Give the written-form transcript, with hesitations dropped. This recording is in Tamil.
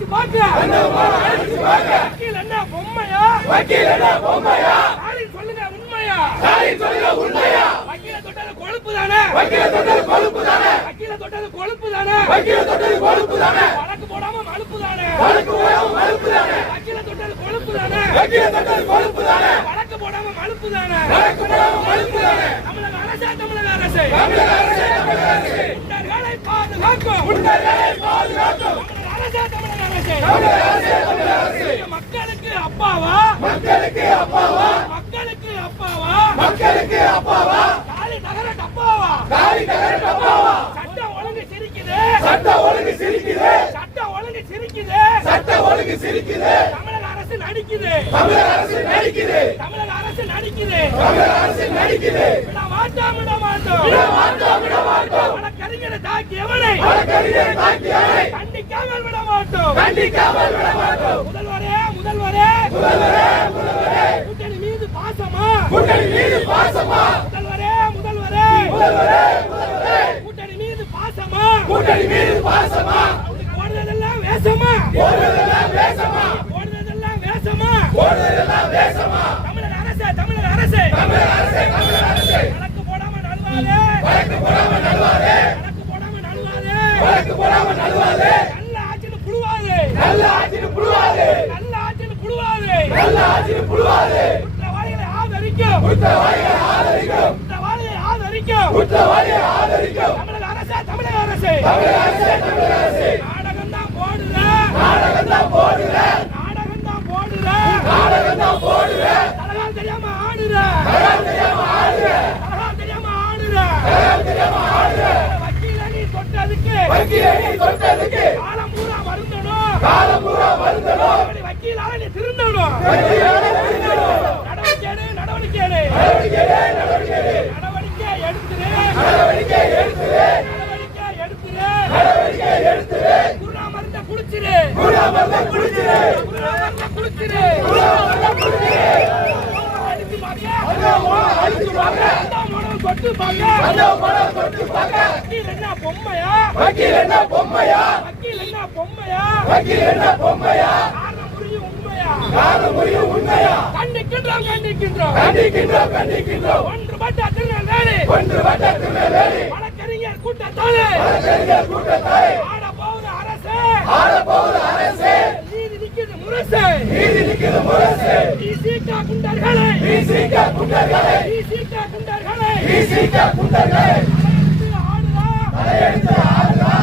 அடிச்சு பாக்க வக்கீல் என்ன பொம்மையா ஸ்டாலின் சொல்லுங்க உண்மையா வக்கீல தொட்டது கொழுப்பு தானே வக்கீல தொட்டது கொழுப்பு தானே வழக்கு போடாம மழுப்பு தானே வக்கீல தொட்டது கொழுப்பு தானே வழக்கு போடாம மழுப்பு தானே தமிழக அரசு குண்டர்களை பாதுகாக்கும் மக்களுக்கு அப்பாவா காலி நகர டப்பாவா சட்டம் ஒழுங்கு சிரிக்குது தமிழக அரசு நடிக்குது விட மாட்டோம் வழக்கறிஞரை தாக்கியவனை கண்டிக்காமல் விட மாட்டோம் முதல்வரே கூட்டணி மீது பாசமா முதல்வரே கூட்டணி மீது பாசமா ஓடுறதெல்லாம் வேஷமா தமிழக அரசு வழக்கு போடாம நழுவாதே நல்ல ஆட்சின்னு புழுவாதே குற்றவாளிகளை ஆதரிக்கும் தமிழக அரசு நாடகம் தான் போடுற தலகால் தெரியாம ஆடுற வக்கீல நீ தொட்டதுக்கு காலம் பூரா வருந்தணும் வக்கீலால நீ திருந்தணும் நடவடிக்கை எடுத்துரு குருணா மருந்த குடிச்சிரு வக்கீல் என்ன பொம்மையா காரணம் புரியும் உண்மையா கண்டிக்கின்றோம் ஒன்றுபட்ட திருநெல்வேலி வழக்கறிஞர் கூட்டத்தாலே ஆட போகிற அரசே நீதி நிற்கிறது முரசே இசிக குண்டர்களை தலையெடுத்து ஆடுறா